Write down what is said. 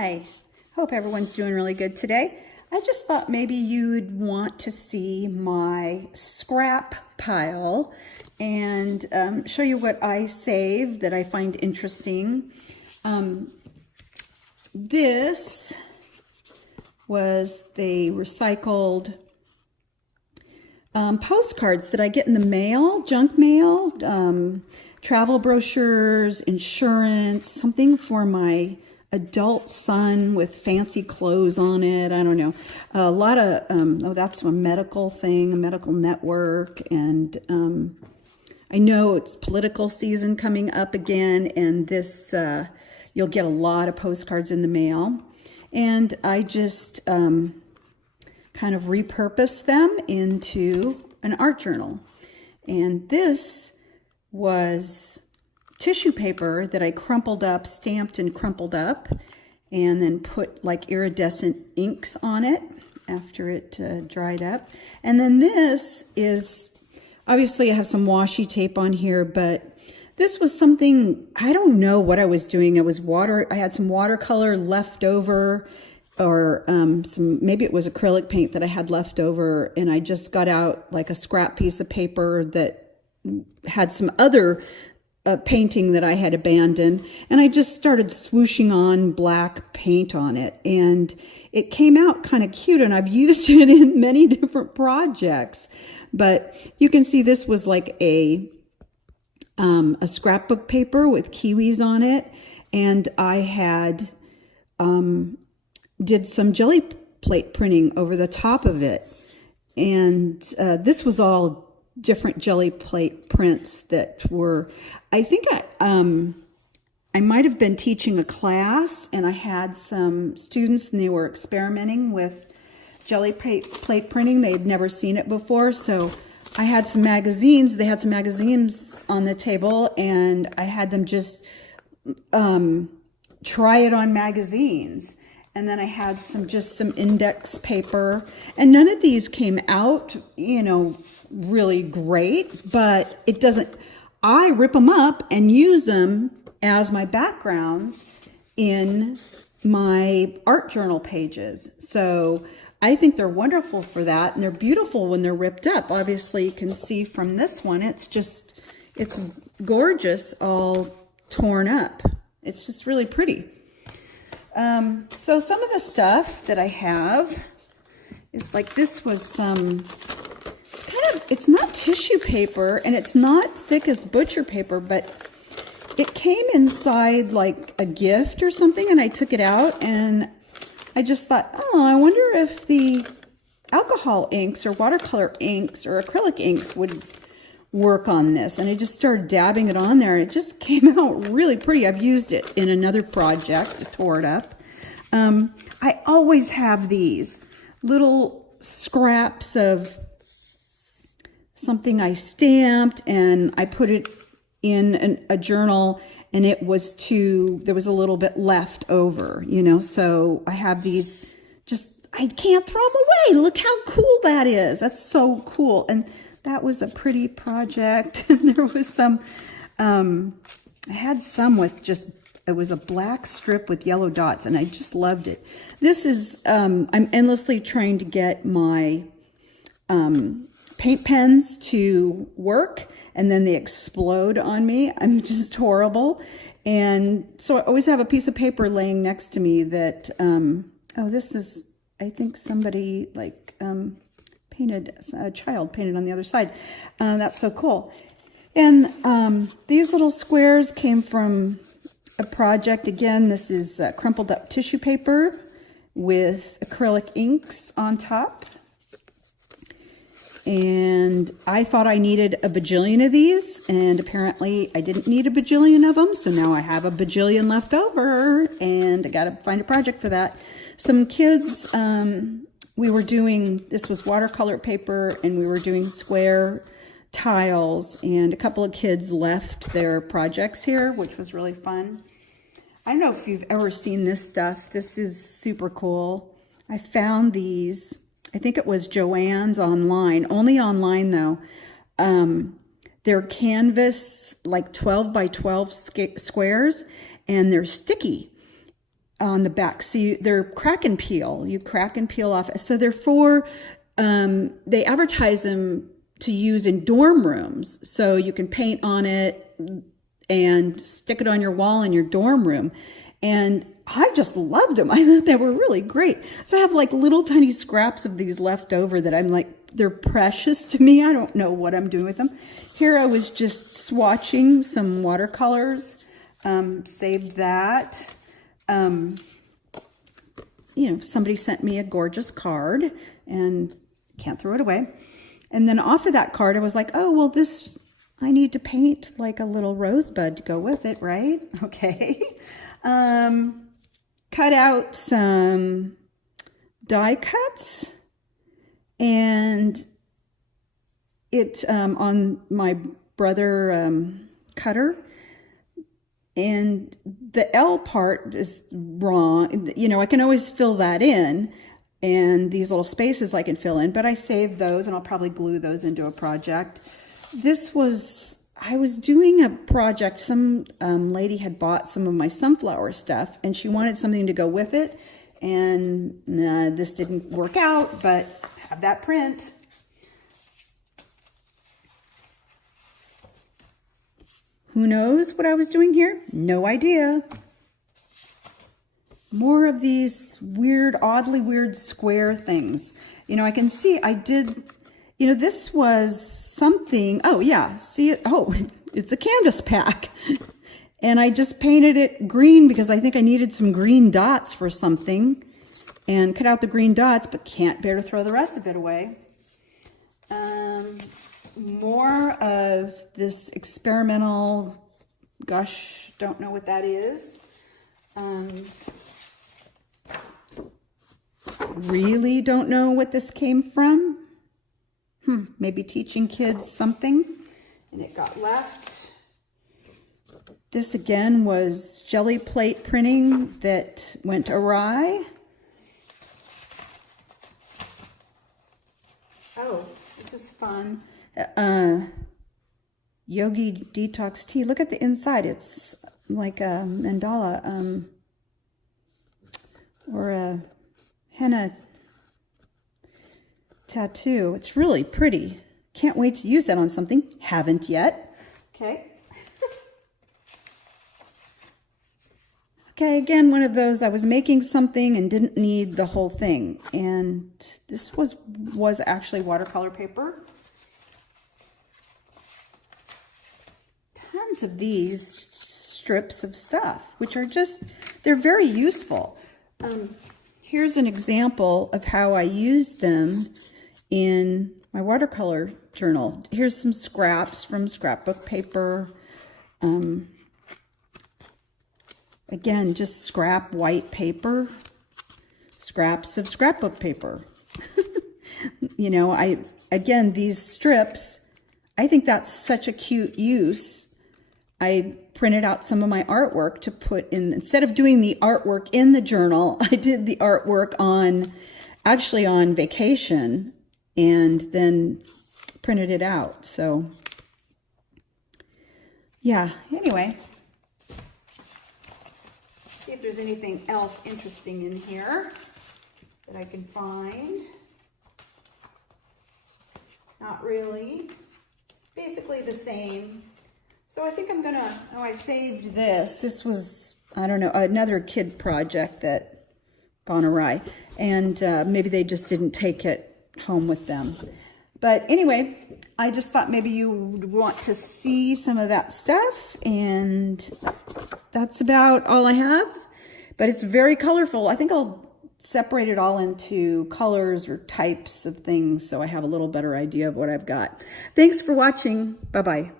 Hi, hope everyone's doing really good today. I just thought maybe you'd want to see my scrap pile and show you what I saved that I find interesting. This was the recycled postcards that I get in the mail, junk mail, travel brochures, insurance, something for my adult son with fancy clothes on it. I don't know. A lot of, oh, that's a medical thing, a medical network. And I know it's political season coming up again, and this, you'll get a lot of postcards in the mail. And I just kind of repurposed them into an art journal. And this was tissue paper that I crumpled up, stamped and crumpled up, and then put like iridescent inks on it after it dried up. And then this is, obviously I have some washi tape on here, but this was something, I don't know what I was doing. It was I had some watercolor left over, or maybe it was acrylic paint that I had left over, and I just got out like a scrap piece of paper that had some other painting that I had abandoned, and I just started swooshing on black paint on it, and it came out kind of cute, and I've used it in many different projects. But you can see this was like a scrapbook paper with kiwis on it, and I had did some jelly plate printing over the top of it, and this was all different jelly plate prints that were, I think I might have been teaching a class, and I had some students and they were experimenting with jelly plate printing. They had never seen it before, so I had some magazines. They had some magazines on the table, and I had them just try it on magazines. And then I had just some index paper, and none of these came out, really great, but it doesn't, I rip them up and use them as my backgrounds in my art journal pages. So I think they're wonderful for that, and they're beautiful when they're ripped up. Obviously you can see from this one, it's gorgeous, all torn up. It's just really pretty. So some of the stuff that I have is like, this was some, it's not tissue paper, and it's not thick as butcher paper, but it came inside like a gift or something, and I took it out, and I just thought, oh, I wonder if the alcohol inks or watercolor inks or acrylic inks would work on this. And I just started dabbing it on there. It just came out really pretty. I've used it in another project. I tore it up. I always have these little scraps of something I stamped, and I put it in a journal, and there was a little bit left over, so I have these, I can't throw them away. Look how cool that is. That's so cool. And that was a pretty project. And there was some, I had some with it was a black strip with yellow dots, and I just loved it. This is, I'm endlessly trying to get my paint pens to work, and then they explode on me. I'm just horrible. And so I always have a piece of paper laying next to me that, oh, this is, I think somebody like painted, a child painted on the other side. That's so cool. And these little squares came from a project. Again, this is crumpled up tissue paper with acrylic inks on top. And I thought I needed a bajillion of these, and apparently I didn't need a bajillion of them, so now I have a bajillion left over, and I gotta find a project for that. Some kids, we were doing, this was watercolor paper, and we were doing square tiles, and a couple of kids left their projects here, which was really fun. I don't know if you've ever seen this stuff. This is super cool. I found these, I think it was Joann's online, only online though. They're canvas, like 12 by 12 squares, and they're sticky. on the back. So they're crack and peel. You crack and peel off. So they're for, they advertise them to use in dorm rooms. So you can paint on it and stick it on your wall in your dorm room. And I just loved them. I thought they were really great. So I have like little tiny scraps of these left over that I'm like, they're precious to me. I don't know what I'm doing with them. Here I was just swatching some watercolors, saved that. Somebody sent me a gorgeous card and can't throw it away. And then off of that card, I was like, oh, well, I need to paint like a little rosebud to go with it, right? Okay. Cut out some die cuts, and it on my brother cutter, and the L part is wrong. I can always fill that in, and these little spaces I can fill in, but I saved those, and I'll probably glue those into a project. I was doing a project. Some lady had bought some of my sunflower stuff, and she wanted something to go with it. And this didn't work out, but I have that print. Who knows what I was doing here? No idea. More of these weird, oddly weird square things. I can see I did... this was something, oh yeah, see it, oh, it's a canvas pack. And I just painted it green because I think I needed some green dots for something, and cut out the green dots, but can't bear to throw the rest of it away. More of this experimental, gosh, don't know what that is. Really don't know what this came from. Maybe teaching kids something, and it got left. This again was jelly plate printing that went awry. Oh, this is fun. Yogi Detox Tea. Look at the inside. It's like a mandala or a henna tattoo. It's really pretty. Can't wait to use that on something. Haven't yet. Okay. Okay, again, one of those, I was making something and didn't need the whole thing. And this was actually watercolor paper. Tons of these strips of stuff, which are just, they're very useful. Here's an example of how I use them in my watercolor journal. Here's some scraps from scrapbook paper. Again, just scrap white paper, scraps of scrapbook paper. Again, these strips, I think that's such a cute use. I printed out some of my artwork to put in, instead of doing the artwork in the journal, I did the artwork on vacation, and then printed it out. So yeah, anyway, see if there's anything else interesting in here that I can find. Not really. Basically the same. So I think I'm gonna, I saved this. This was, I don't know, another kid project that gone awry. And maybe they just didn't take it home with them. But anyway, I just thought maybe you would want to see some of that stuff. And that's about all I have. But it's very colorful. I think I'll separate it all into colors or types of things so I have a little better idea of what I've got. Thanks for watching. Bye-bye.